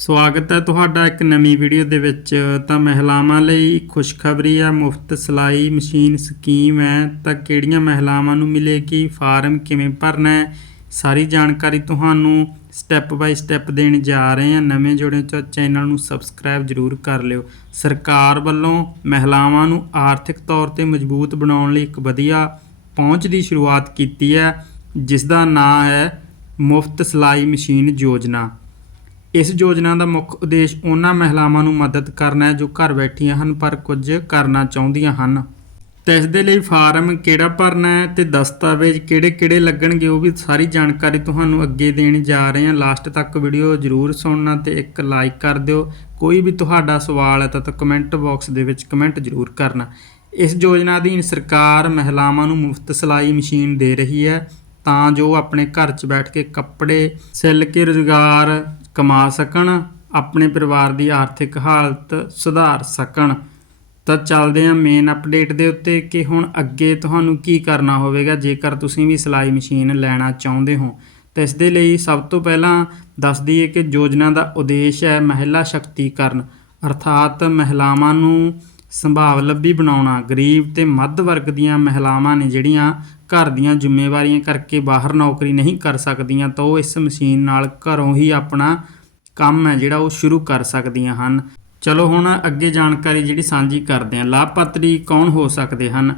ਸਵਾਗਤ ਹੈ ਤੁਹਾਡਾ ਇੱਕ ਨਵੀਂ ਵੀਡੀਓ ਦੇ ਵਿੱਚ। ਤਾਂ ਮਹਿਲਾਵਾਂ ਲਈ ਖੁਸ਼ਖਬਰੀ ਹੈ, ਮੁਫਤ ਸਿਲਾਈ ਮਸ਼ੀਨ ਸਕੀਮ ਹੈ। ਤਾਂ ਕਿਹੜੀਆਂ ਮਹਿਲਾਵਾਂ ਨੂੰ ਮਿਲੇਗੀ, ਫਾਰਮ ਕਿਵੇਂ ਭਰਨਾ ਹੈ? ਸਾਰੀ ਜਾਣਕਾਰੀ ਤੁਹਾਨੂੰ ਸਟੈਪ ਬਾਈ ਸਟੈਪ ਦੇਣ ਜਾ ਰਹੇ ਹਾਂ। ਨਵੇਂ ਜੁੜੇ ਤਾਂ ਚੈਨਲ ਨੂੰ ਸਬਸਕ੍ਰਾਈਬ ਜਰੂਰ ਕਰ ਲਿਓ। ਸਰਕਾਰ ਵੱਲੋਂ ਮਹਿਲਾਵਾਂ ਨੂੰ ਆਰਥਿਕ ਤੌਰ ਤੇ ਮਜ਼ਬੂਤ ਬਣਾਉਣ ਲਈ ਇੱਕ ਵਧੀਆ ਪਹੁੰਚ ਦੀ ਸ਼ੁਰੂਆਤ ਕੀਤੀ ਹੈ ਜਿਸ ਦਾ ਨਾਮ ਹੈ ਮੁਫਤ ਸਿਲਾਈ ਮਸ਼ੀਨ ਯੋਜਨਾ। ਇਸ ਯੋਜਨਾ ਦਾ ਮੁੱਖ ਉਦੇਸ਼ ਉਹਨਾਂ ਮਹਿਲਾਵਾਂ ਨੂੰ ਮਦਦ ਕਰਨਾ ਹੈ ਜੋ ਘਰ ਬੈਠੀਆਂ ਹਨ, ਪਰ ਕੁਝ ਕਰਨਾ ਚਾਹੁੰਦੀਆਂ ਹਨ। ਤੇ ਇਸ ਦੇ ਲਈ ਫਾਰਮ ਕਿਹੜਾ ਭਰਨਾ ਹੈ ਤੇ ਦਸਤਾਵੇਜ਼ ਕਿਹੜੇ-ਕਿਹੜੇ ਲੱਗਣਗੇ ਉਹ ਵੀ ਸਾਰੀ ਜਾਣਕਾਰੀ ਤੁਹਾਨੂੰ ਅੱਗੇ ਦੇਣ ਜਾ ਰਹੇ ਹਾਂ। ਲਾਸਟ ਤੱਕ ਵੀਡੀਓ ਜਰੂਰ ਸੁਣਨਾ ਤੇ ਇੱਕ ਲਾਈਕ ਕਰ ਦਿਓ। ਕੋਈ ਵੀ ਤੁਹਾਡਾ ਸਵਾਲ ਹੈ ਤਾਂ ਕਮੈਂਟ ਬਾਕਸ ਦੇ ਵਿੱਚ ਕਮੈਂਟ ਜਰੂਰ ਕਰਨਾ। ਇਸ ਯੋਜਨਾ ਅਧੀਨ ਸਰਕਾਰ ਮਹਿਲਾਵਾਂ ਨੂੰ ਮੁਫਤ ਸਿਲਾਈ ਮਸ਼ੀਨ ਦੇ ਰਹੀ ਹੈ ਤਾਂ ਜੋ ਆਪਣੇ ਘਰ 'ਚ ਬੈਠ ਕੇ ਕੱਪੜੇ, ਸਿਲ ਕੇ ਰੁਜ਼ਗਾਰ ਕਮਾ ਸਕਣ, ਆਪਣੇ ਪਰਿਵਾਰ ਦੀ ਆਰਥਿਕ ਹਾਲਤ ਸੁਧਾਰ ਸਕਣ। ਤਾਂ ਚੱਲਦੇ ਹਾਂ ਮੇਨ ਅਪਡੇਟ ਦੇ ਉੱਤੇ ਕਿ ਹੁਣ ਅੱਗੇ ਤੁਹਾਨੂੰ ਕੀ ਕਰਨਾ ਹੋਵੇਗਾ, ਜੇਕਰ ਤੁਸੀਂ ਵੀ ਸਿਲਾਈ ਮਸ਼ੀਨ ਲੈਣਾ ਚਾਹੁੰਦੇ ਹੋ। ਤਾਂ ਇਸ ਦੇ ਲਈ ਸਭ ਤੋਂ ਪਹਿਲਾਂ ਦੱਸ ਦਈਏ ਕਿ ਯੋਜਨਾ ਦਾ ਉਦੇਸ਼ ਹੈ ਮਹਿਲਾ ਸ਼ਕਤੀਕਰਨ। ਅਰਥਾਤ ਮਹਿਲਾਵਾਂ ਨੂੰ ਸੰਭਾਵਲੰਬੀ ਬਣਾਉਣਾ। ਗਰੀਬ ਤੇ ਮੱਧ ਵਰਗ ਦੀਆਂ ਮਹਿਲਾਵਾਂ ਨੇ ਜਿਹੜੀਆਂ ਘਰ ਦੀਆਂ ਜ਼ਿੰਮੇਵਾਰੀਆਂ ਕਰਕੇ ਬਾਹਰ ਨੌਕਰੀ ਨਹੀਂ ਕਰ ਸਕਦੀਆਂ ਤਾਂ ਉਹ ਇਸ ਮਸ਼ੀਨ ਨਾਲ ਘਰੋਂ ਹੀ ਆਪਣਾ ਕੰਮ ਹੈ ਜਿਹੜਾ ਉਹ ਸ਼ੁਰੂ ਕਰ ਸਕਦੀਆਂ ਹਨ। ਚਲੋ ਹੁਣ ਅੱਗੇ ਜਾਣਕਾਰੀ ਜਿਹੜੀ ਸਾਂਝੀ ਕਰਦੇ ਹਾਂ। ਲਾਭਪਾਤਰੀ ਕੌਣ ਹੋ ਸਕਦੇ ਹਨ?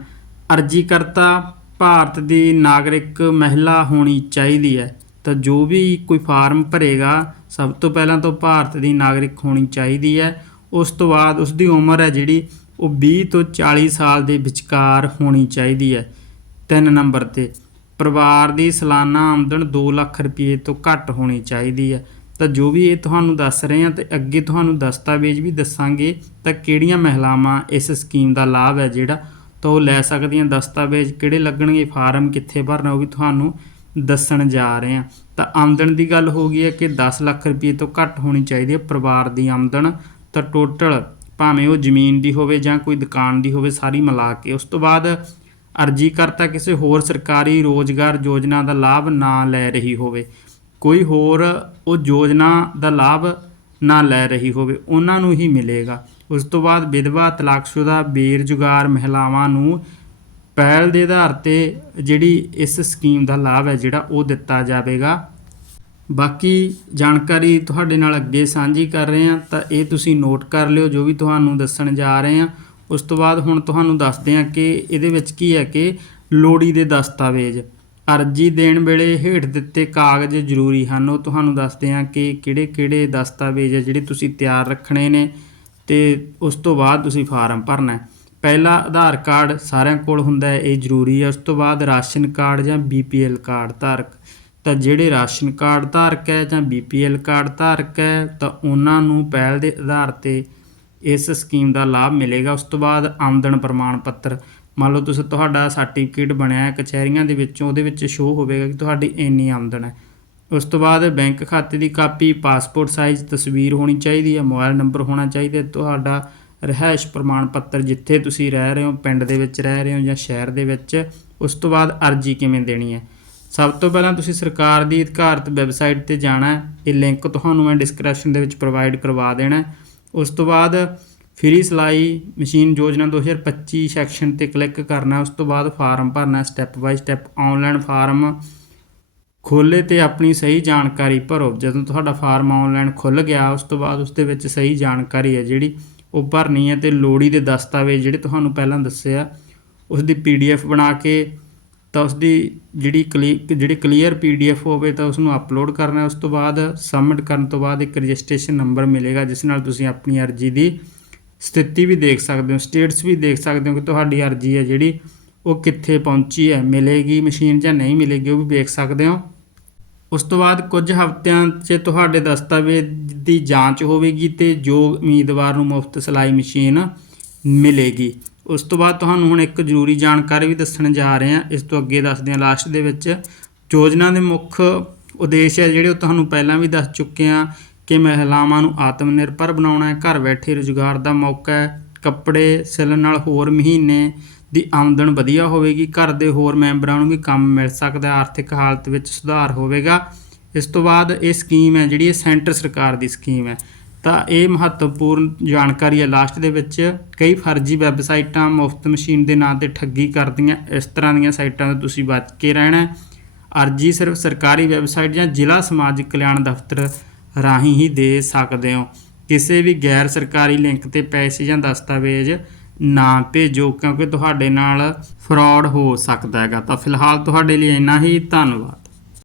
ਅਰਜੀਕਰਤਾ ਭਾਰਤ ਦੀ ਨਾਗਰਿਕ ਮਹਿਲਾ ਹੋਣੀ ਚਾਹੀਦੀ ਹੈ। ਤਾਂ ਜੋ ਵੀ ਕੋਈ ਫਾਰਮ ਭਰੇਗਾ, ਸਭ ਤੋਂ ਪਹਿਲਾਂ ਤਾਂ ਭਾਰਤ ਦੀ ਨਾਗਰਿਕ ਹੋਣੀ ਚਾਹੀਦੀ ਹੈ। ਉਸ ਤੋਂ ਬਾਅਦ ਉਸ ਦੀ ਉਮਰ ਹੈ ਜਿਹੜੀ ਉਹ 20 ਤੋਂ 40 ਸਾਲ ਦੇ ਵਿਚਕਾਰ ਹੋਣੀ ਚਾਹੀਦੀ ਹੈ। ਤਿੰਨ ਨੰਬਰ ਤੇ। ਪਰਿਵਾਰ ਦੀ ਸਾਲਾਨਾ ਆਮਦਨ 2 ਲੱਖ ਰੁਪਏ ਤੋਂ ਘੱਟ ਹੋਣੀ ਚਾਹੀਦੀ ਹੈ। ਤਾਂ ਜੋ ਵੀ ਇਹ ਤੁਹਾਨੂੰ ਦੱਸ ਰਹੇ ਹਾਂ ਤੇ ਅੱਗੇ ਤੁਹਾਨੂੰ ਦਸਤਾਵੇਜ਼ ਵੀ ਦੱਸਾਂਗੇ, ਤਾਂ ਕਿਹੜੀਆਂ ਮਹਿਲਾਵਾਂ ਇਸ ਸਕੀਮ ਦਾ ਲਾਭ ਹੈ ਜਿਹੜਾ, ਤਾਂ ਉਹ ਲੈ ਸਕਦੀਆਂ। ਦਸਤਾਵੇਜ਼ ਕਿਹੜੇ ਲੱਗਣਗੇ, ਫਾਰਮ ਕਿੱਥੇ ਭਰਨਾ, ਉਹ ਵੀ ਤੁਹਾਨੂੰ ਦੱਸਣ ਜਾ ਰਹੇ ਹਾਂ। ਤਾਂ ਆਮਦਨ ਦੀ ਗੱਲ ਹੋ ਗਈ ਹੈ ਕਿ 10 ਲੱਖ ਰੁਪਏ ਤੋਂ ਘੱਟ ਹੋਣੀ ਚਾਹੀਦੀ ਹੈ ਪਰਿਵਾਰ ਦੀ ਆਮਦਨ। ਤਾਂ ਟੋਟਲ ਭਾਵੇਂ ਉਹ ਜ਼ਮੀਨ ਦੀ ਹੋਵੇ ਜਾਂ ਕੋਈ ਦੁਕਾਨ ਦੀ ਹੋਵੇ, ਸਾਰੀ ਮਿਲਾ ਕੇ। ਉਸ ਤੋਂ ਬਾਅਦ ਅਰਜ਼ੀ ਕਰਤਾ ਕਿਸੇ ਹੋਰ ਸਰਕਾਰੀ ਰੋਜ਼ਗਾਰ ਯੋਜਨਾ ਦਾ ਲਾਭ ਨਾ ਲੈ ਰਹੀ ਹੋਵੇ। ਕੋਈ ਹੋਰ ਉਹ ਯੋਜਨਾ ਦਾ ਲਾਭ ਨਾ ਲੈ ਰਹੀ ਹੋਵੇ, ਉਹਨਾਂ ਨੂੰ ਹੀ ਮਿਲੇਗਾ। ਉਸ ਤੋਂ ਬਾਅਦ ਵਿਧਵਾ ਤਲਾਕਸ਼ੁਦਾ ਬੇਰੁਜ਼ਗਾਰ ਮਹਿਲਾਵਾਂ ਨੂੰ ਪਹਿਲ ਦੇ ਆਧਾਰ ਤੇ ਜਿਹੜੀ ਇਸ ਸਕੀਮ ਦਾ ਲਾਭ ਹੈ, ਜਿਹੜਾ ਉਹ ਦਿੱਤਾ ਜਾਵੇਗਾ। ਬਾਕੀ ਜਾਣਕਾਰੀ ਤੁਹਾਡੇ ਨਾਲ ਅੱਗੇ ਸਾਂਝੀ ਕਰ ਰਹੇ ਹਾਂ, ਤਾਂ ਇਹ ਤੁਸੀਂ ਨੋਟ ਕਰ ਲਿਓ ਜੋ ਵੀ ਤੁਹਾਨੂੰ ਦੱਸਣ ਜਾ ਰਹੇ ਹਾਂ। ਉਸ ਤੋਂ ਬਾਅਦ ਹੁਣ ਤੁਹਾਨੂੰ ਦੱਸਦੇ ਹਾਂ ਕਿ ਇਹਦੇ ਵਿੱਚ ਕੀ ਹੈ ਕਿ ਲੋੜੀ ਦੇ ਦਸਤਾਵੇਜ਼, ਅਰਜੀ ਦੇਣ ਵੇਲੇ ਹੇਠ ਦਿੱਤੇ ਕਾਗਜ਼ ਜ਼ਰੂਰੀ ਹਨ। ਉਹ ਤੁਹਾਨੂੰ ਦੱਸਦੇ ਹਾਂ ਕਿ ਕਿਹੜੇ-ਕਿਹੜੇ ਦਸਤਾਵੇਜ਼ ਹੈ ਜਿਹੜੇ ਤੁਸੀਂ ਤਿਆਰ ਰੱਖਣੇ ਨੇ ਤੇ ਉਸ ਤੋਂ ਬਾਅਦ ਤੁਸੀਂ ਫਾਰਮ ਭਰਨਾ ਹੈ। ਪਹਿਲਾ ਆਧਾਰ ਕਾਰਡ ਸਾਰਿਆਂ ਕੋਲ ਹੁੰਦਾ ਹੈ, ਇਹ ਜ਼ਰੂਰੀ ਹੈ। ਉਸ ਤੋਂ ਬਾਅਦ ਰਾਸ਼ਨ ਕਾਰਡ ਜਾਂ ਬੀਪੀਐਲ ਕਾਰਡ ਧਾਰਕ। ਤਾਂ ਜਿਹੜੇ ਰਾਸ਼ਨ ਕਾਰਡ ਧਾਰਕ ਹੈ ਜਾਂ ਬੀਪੀਐਲ ਕਾਰਡ ਧਾਰਕ ਹੈ, ਤਾਂ ਉਹਨਾਂ ਨੂੰ ਪਹਿਲ ਦੇ ਆਧਾਰ ਤੇ ਇਸ ਸਕੀਮ ਦਾ ਲਾਭ ਮਿਲੇਗਾ। ਉਸ ਤੋਂ ਬਾਅਦ ਆਮਦਨ ਪ੍ਰਮਾਣ ਪੱਤਰ। ਮੰਨ ਲਓ ਤੁਸੀਂ ਤੁਹਾਡਾ ਸਰਟੀਫਿਕੇਟ ਬਣਿਆ ਹੈ ਕਚਹਿਰੀਆਂ ਦੇ ਵਿੱਚੋਂ ਉਹਦੇ ਵਿੱਚ ਸ਼ੋਅ ਹੋਵੇਗਾ ਕਿ ਤੁਹਾਡੀ ਇੰਨੀ ਆਮਦਨ ਹੈ। ਉਸ ਤੋਂ ਬਾਅਦ ਬੈਂਕ ਖਾਤੇ ਦੀ ਕਾਪੀ ਪਾਸਪੋਰਟ ਸਾਈਜ਼ ਤਸਵੀਰ ਹੋਣੀ ਚਾਹੀਦੀ ਹੈ ਮੋਬਾਈਲ ਨੰਬਰ ਹੋਣਾ ਚਾਹੀਦਾ ਹੈ, ਤੁਹਾਡਾ ਰਿਹਾਇਸ਼ ਪ੍ਰਮਾਣ ਪੱਤਰ ਜਿੱਥੇ ਤੁਸੀਂ ਰਹਿ ਰਹੇ ਹੋ ਪਿੰਡ ਦੇ ਵਿੱਚ ਰਹਿ ਰਹੇ ਹੋ ਜਾਂ ਸ਼ਹਿਰ ਦੇ ਵਿੱਚ ਉਸ ਤੋਂ ਬਾਅਦ ਅਰਜੀ ਕਿਵੇਂ ਦੇਣੀ ਹੈ। ਸਭ ਤੋਂ ਪਹਿਲਾਂ ਤੁਸੀਂ ਸਰਕਾਰ ਦੀ ਅਧਿਕਾਰਤ ਵੈਬਸਾਈਟ ਤੇ ਜਾਣਾ ਹੈ। ਇਹ ਲਿੰਕ ਤੁਹਾਨੂੰ ਮੈਂ ਡਿਸਕ੍ਰਿਪਸ਼ਨ ਦੇ ਵਿੱਚ ਪ੍ਰੋਵਾਈਡ ਕਰਵਾ ਦੇਣਾ ਹੈ। ਉਸ ਤੋਂ ਬਾਅਦ ਫ੍ਰੀ ਸਿਲਾਈ ਮਸ਼ੀਨ ਯੋਜਨਾ 2025 ਸੈਕਸ਼ਨ ਤੇ ਕਲਿੱਕ ਕਰਨਾ, ਉਸ ਤੋਂ ਬਾਅਦ ਫਾਰਮ ਭਰਨਾ step by step online form ਖੋਲੇ ਤੇ ਆਪਣੀ ਸਹੀ ਜਾਣਕਾਰੀ ਭਰੋ। ਜਦੋਂ ਤੁਹਾਡਾ ਫਾਰਮ ਆਨਲਾਈਨ ਖੁੱਲ ਗਿਆ, ਉਸ ਤੋਂ ਬਾਅਦ ਉਸ ਦੇ ਵਿੱਚ ਸਹੀ ਜਾਣਕਾਰੀ ਹੈ ਜਿਹੜੀ ਉਹ ਭਰਨੀ ਹੈ ਤੇ ਲੋੜੀ ਦੇ ਦਸਤਾਵੇਜ਼ ਜਿਹੜੇ ਤੁਹਾਨੂੰ ਪਹਿਲਾਂ ਦੱਸਿਆ ਉਸ ਦੀ ਪੀਡੀਐਫ ਬਣਾ ਕੇ ਤਾਂ ਉਸ ਦੀ ਜਿਹੜੀ ਕਲੀ, ਜਿਹੜੀ ਕਲੀਅਰ ਪੀਡੀਐਫ ਹੋਵੇ ਤਾਂ ਉਸ ਨੂੰ ਅਪਲੋਡ ਕਰਨਾ ਉਸ ਤੋਂ ਬਾਅਦ ਸਬਮਿਟ ਕਰਨ ਤੋਂ ਬਾਅਦ ਇੱਕ ਰਜਿਸਟ੍ਰੇਸ਼ਨ ਨੰਬਰ ਮਿਲੇਗਾ, ਜਿਸ ਨਾਲ ਤੁਸੀਂ ਆਪਣੀ ਅਰਜ਼ੀ ਦੀ ਸਥਿਤੀ ਵੀ ਦੇਖ ਸਕਦੇ ਹੋ ਸਟੇਟਸ ਵੀ ਦੇਖ ਸਕਦੇ ਹੋ ਕਿ ਤੁਹਾਡੀ ਅਰਜ਼ੀ ਹੈ ਜਿਹੜੀ, ਉਹ ਕਿੱਥੇ ਪਹੁੰਚੀ ਹੈ, ਮਿਲੇਗੀ ਮਸ਼ੀਨ ਜਾਂ ਨਹੀਂ ਮਿਲੇਗੀ, ਉਹ ਵੀ ਦੇਖ ਸਕਦੇ ਹੋ। ਉਸ ਤੋਂ ਬਾਅਦ ਕੁਝ ਹਫ਼ਤਿਆਂ 'ਚ ਤੁਹਾਡੇ ਦਸਤਾਵੇਜ਼ ਦੀ ਜਾਂਚ ਹੋਵੇਗੀ ਤੇ ਜੋ ਉਮੀਦਵਾਰ ਨੂੰ ਮੁਫਤ ਸਿਲਾਈ ਮਸ਼ੀਨ ਮਿਲੇਗੀ। ਉਸ ਤੋਂ ਬਾਅਦ ਤੁਹਾਨੂੰ ਹੁਣ ਇੱਕ ਜ਼ਰੂਰੀ ਜਾਣਕਾਰੀ ਵੀ ਦੱਸਣ ਜਾ ਰਹੇ ਹਾਂ। ਇਸ ਤੋਂ ਅੱਗੇ ਦੱਸਦੇ ਹਾਂ ਲਾਸਟ ਦੇ ਵਿੱਚ ਯੋਜਨਾ ਦੇ ਮੁੱਖ ਉਦੇਸ਼ ਹੈ ਜਿਹੜੇ ਉਹ ਤੁਹਾਨੂੰ ਪਹਿਲਾਂ ਵੀ ਦੱਸ ਚੁੱਕੇ ਹਾਂ ਕਿ ਮਹਿਲਾਵਾਂ ਨੂੰ ਆਤਮ ਨਿਰਭਰ ਬਣਾਉਣਾ ਹੈ ਘਰ ਬੈਠੇ ਰੁਜ਼ਗਾਰ ਦਾ ਮੌਕਾ ਹੈ ਕੱਪੜੇ ਸਿਲਣ ਨਾਲ ਹੋਰ ਮਹੀਨੇ ਦੀ ਆਮਦਨ ਵਧੀਆ ਹੋਵੇਗੀ ਘਰ ਦੇ ਹੋਰ ਮੈਂਬਰਾਂ ਨੂੰ ਵੀ ਕੰਮ ਮਿਲ ਸਕਦਾ ਹੈ, ਆਰਥਿਕ ਹਾਲਤ ਵਿੱਚ ਸੁਧਾਰ ਹੋਵੇਗਾ। ਇਸ ਤੋਂ ਬਾਅਦ ਇਹ ਸਕੀਮ ਹੈ ਜਿਹੜੀ ਇਹ ਸੈਂਟਰ ਸਰਕਾਰ ਦੀ ਸਕੀਮ ਹੈ। ਤਾਂ ਇਹ ਮਹੱਤਵਪੂਰਨ ਜਾਣਕਾਰੀ ਹੈ। ਲਾਸਟ ਦੇ ਵਿੱਚ ਕਈ ਫਰਜ਼ੀ ਵੈਬਸਾਈਟਾਂ ਮੁਫਤ ਮਸ਼ੀਨ ਦੇ ਨਾਂ ਤੇ ਠੱਗੀ ਕਰਦੀਆਂ, ਇਸ ਤਰ੍ਹਾਂ ਦੀਆਂ ਸਾਈਟਾਂ ਤੋਂ ਤੁਸੀਂ ਬਚ ਕੇ ਰਹਿਣਾ ਅਰਜੀ ਸਿਰਫ ਸਰਕਾਰੀ ਵੈਬਸਾਈਟ ਜਾਂ ਜ਼ਿਲ੍ਹਾ ਸਮਾਜਿਕ ਕਲਿਆਣ ਦਫ਼ਤਰ ਰਾਹੀਂ ਹੀ ਦੇ ਸਕਦੇ ਹੋ। ਕਿਸੇ ਵੀ ਗੈਰ ਸਰਕਾਰੀ ਲਿੰਕ ਤੇ ਪੈਸੇ ਜਾਂ ਦਸਤਾਵੇਜ਼ ਨਾ ਭੇਜੋ, ਕਿਉਂਕਿ ਤੁਹਾਡੇ ਨਾਲ ਫਰਾਡ ਹੋ ਸਕਦਾ ਹੈਗਾ। ਤਾਂ ਫਿਲਹਾਲ ਤੁਹਾਡੇ ਲਈ ਇੰਨਾ ਹੀ। ਧੰਨਵਾਦ।